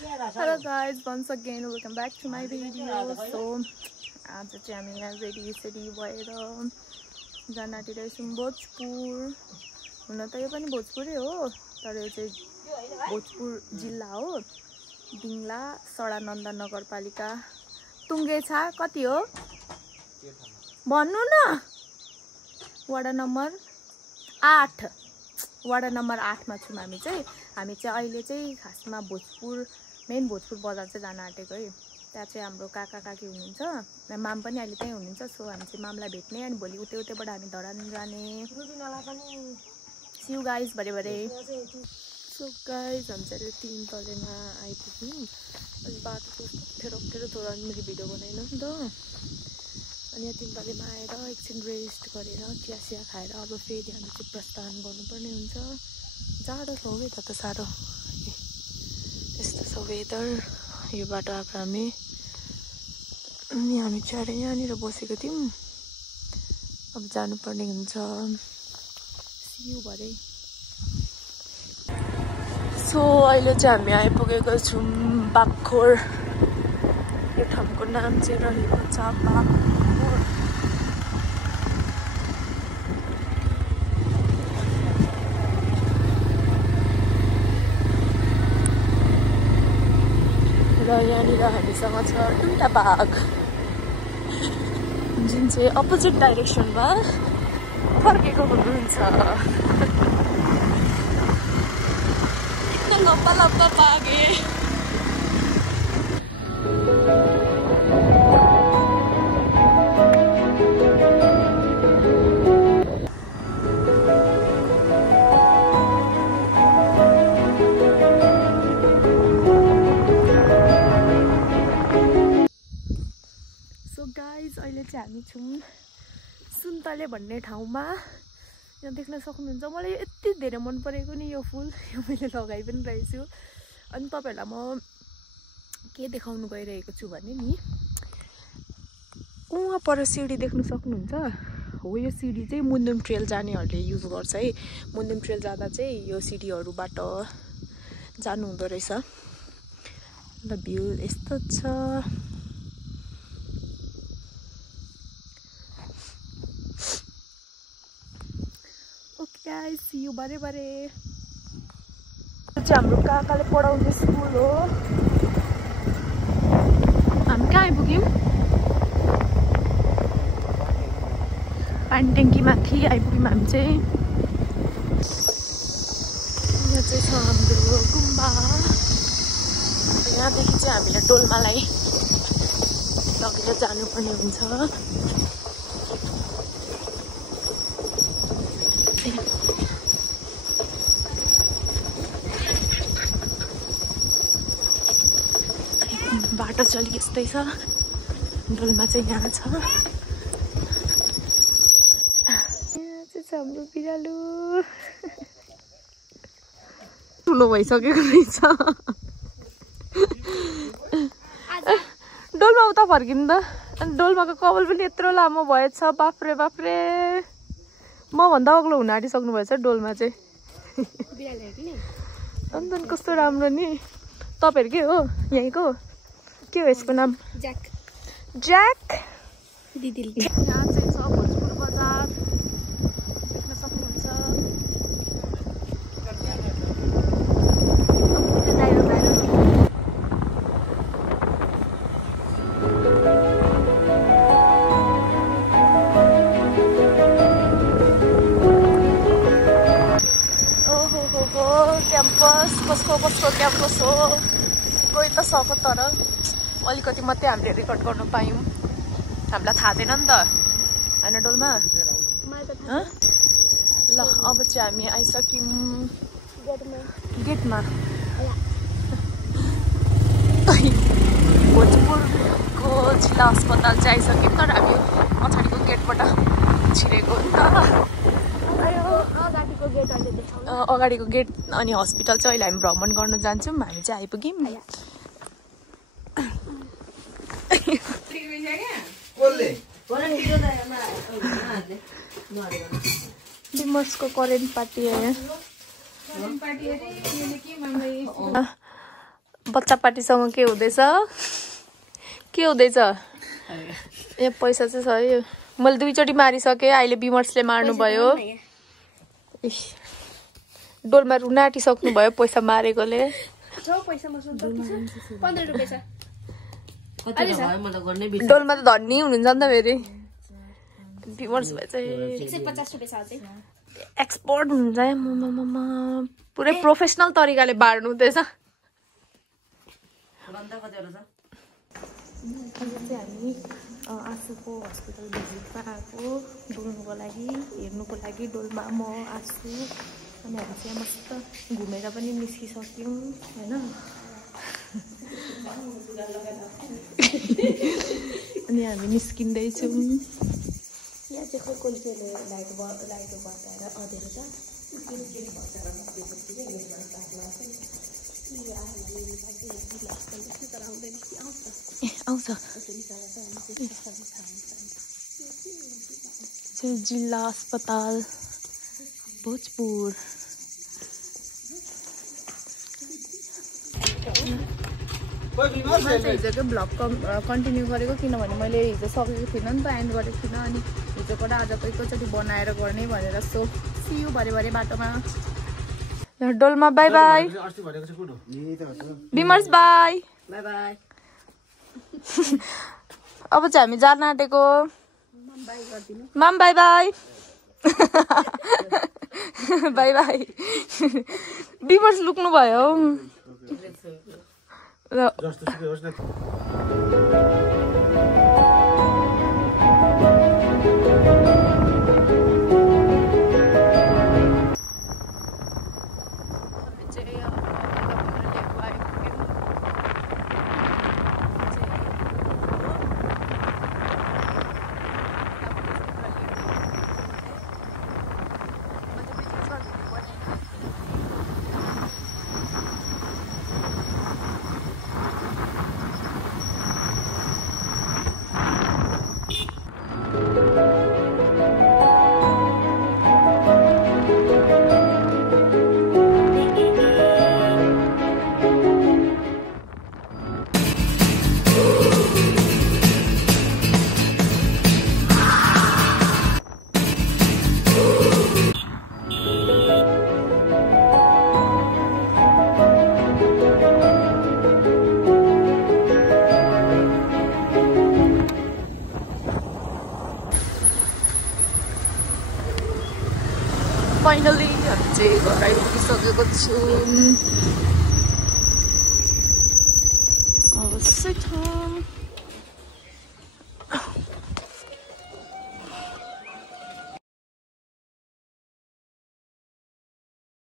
Hello guys, once again welcome back to my video. So आज चाहिँ हामी यहाँ रेडी भएर जान आँटिरहेछौँ भोजपुर। हुन त यो पनि भोजपुरै हो, तर यो चाहिँ भोजपुर जिल्ला हो। दिङला सडानन्द नगरपालिका टुङ्गेछा कति हो भन्नु न। वडा नम्बर 8 वडा नम्बर 8 मा छौँ हामी चाहिँ अहिले चाहिँ खासमा भोजपुर मेन भोजपुर बजार चाहिँ जान आँटेको है। त्यहाँ चाहिँ हाम्रो काका काकी हुनुहुन्छ, माम पनि अहिले त्यहीँ हुनुहुन्छ। सो हामी चाहिँ मामलाई भेट्ने अनि भोलि उतैबाट हामी धरान जाने। सी यू गाइस भरे भरे। सो गाइस हामी चाहिँ 3 तलेमा आइपुग्यौँ। अनि बाटो अप्ठ्यारो थोडा मैले भिडियो बनाएन नि त। अनि यहाँ 3 तलेमा आएर एकछिन रेस्ट गरेर चिया खाएर अब फेरि हामी चाहिँ प्रस्थान गर्नुपर्ने हुन्छ। जाडो छ है त साह्रो, यस्तो छ वेदर। यो बाटो आएको हामी अनि हामी चाहिँ यहाँनिर बसेको थियौँ। अब जानुपर्ने हुन्छ। सी यू भरे। सो अहिले चाहिँ हामी आइपुगेको छौँ बागखोर। यो ठाउँको नाम चाहिँ रहेको छ बागखोर। र यहाँनिर हामीसँग छ दुईटा बाघ जुन चाहिँ अपोजिट डाइरेक्सनमा फर्केको हुनुहुन्छ। लम्बा लम्बा बाघे। अहिले चाहिँ हामी छौँ सुन्तले भन्ने ठाउँमा। यहाँ देख्न सक्नुहुन्छ मलाई यति धेरै मन परेको नि यो फुल। यो मैले लगाइ पनि रहेछु। अनि तपाईहरुलाई म के देखाउनु गइरहेको छु भने नि, उहाँ पर सिडी देख्न सक्नुहुन्छ हो। यो सिडी चाहिँ मुन्डुम ट्रेल जानेहरूले युज गर्छ है। मुन्डुम ट्रेल जाँदा चाहिँ यो सिडीहरुबाट जानु हुँदो रहेछ। ल भ्यू यस्तो छ। गाइस सी यू बारे बारे। यो चाहिँ हाम्रो काकाले पढाउने स्कुल हो। हामी कहाँ आइपुग्यौँ? पानी ट्याङ्की माथि आइपुग्यौँ हामी चाहिँ। यहाँ चाहिँ छ हाम्रो गुम्बा। यहाँदेखि चाहिँ हामीले डोल्मालाई लगेर जानुपर्ने हुन्छ। बाटो चलि यस्तै छ। डोल्मा चाहिँ यहाँ छ। यहाँ चाहिँ छ हाम्रो बिरालो। ठुलो भइसकेको रहेछ। डोल्मा उता फर्किनु त। अनि डोल्माको कपाल पनि यत्रो लामो भएछ। बाफ्रे बाफ्रे, म भन्दा अग्लो हुन आँटिसक्नु भएछ डोल्मा चाहिँ। अन्त कस्तो राम्रो नि। तपाईहरु के हो यहीँको? के हो यसको नाम? ज्याक। दिदीले यहाँ चाहिँ छ भोजपुर बजार देख्न सक्नुहुन्छ। ओहो क्याम्पस कसको क्याम्पस हो। गइ त सक्यो तर अलिकति मात्रै हामीले रेकर्ड गर्न पायौँ। हामीलाई थाहा थिएन नि त हैन डोल्मा। ल अब चाहिँ हामी आइसक्यौँ गेटमा। भोजपुरको जिल्ला अस्पताल चाहिँ आइसक्यौँ। तर हामी पछाडिको गेटबाट छिरेको हो नि त। अगाडिको गेट अनि हस्पिटल चाहिँ अहिले हामी भ्रमण गर्न जान्छौँ। हामी चाहिँ आइपुग्यौँ। विमर्शको करेन्ट पार्टी है। बच्चा पार्टीसँग के हुँदैछ ए पैसा चाहिँ छ है मैले 2 चोटि मारिसकेँ अहिले विमर्शले मार्नु भयो डोलमा रुनाटी सक्नु भयो पैसा मारेकोले डोलमा त धनी हुनुहुन्छ नि त फेरि विमर्श भए चाहिँ 150 रुपैयाँ छ अझै एक्सपर्ट हुनुहुन्छ है मम्मा पुरै प्रोफेसनल तरिकाले बार्नु हुँदैछ हामी आँसुको हस्पिटल भिजिटमा आएको डुल्नुको लागि हेर्नुको लागि डोलमा म आँसु अनि हामी त्यहाँ मस्त घुमेर पनि निस्किसक्यौँ होइन अनि हामी निस्किँदैछौँ यहाँ चाहिँ खै कसले लाइट बसाएर अँध्यारो छ आउँछ जिल्ला अस्पताल भोजपुर हिजोकै भ्लग कन्टिन्यू गरेको किनभने मैले हिजो सकेको थिइनँ नि त एन्ड गरेको थिइनँ अनि हिजोबाट आजको एकैचोटि बनाएर गर्ने भनेर सो सियु भरे बाटोमा डोलमा बाई बाई विमर्श बाई अब चाहिँ हामी जान आँटेको माम बाई बाई बाई बाई विमर्श लुक्नु भयो फाइनली हामी चाहिँ घर आइपुगिसकेको छु अब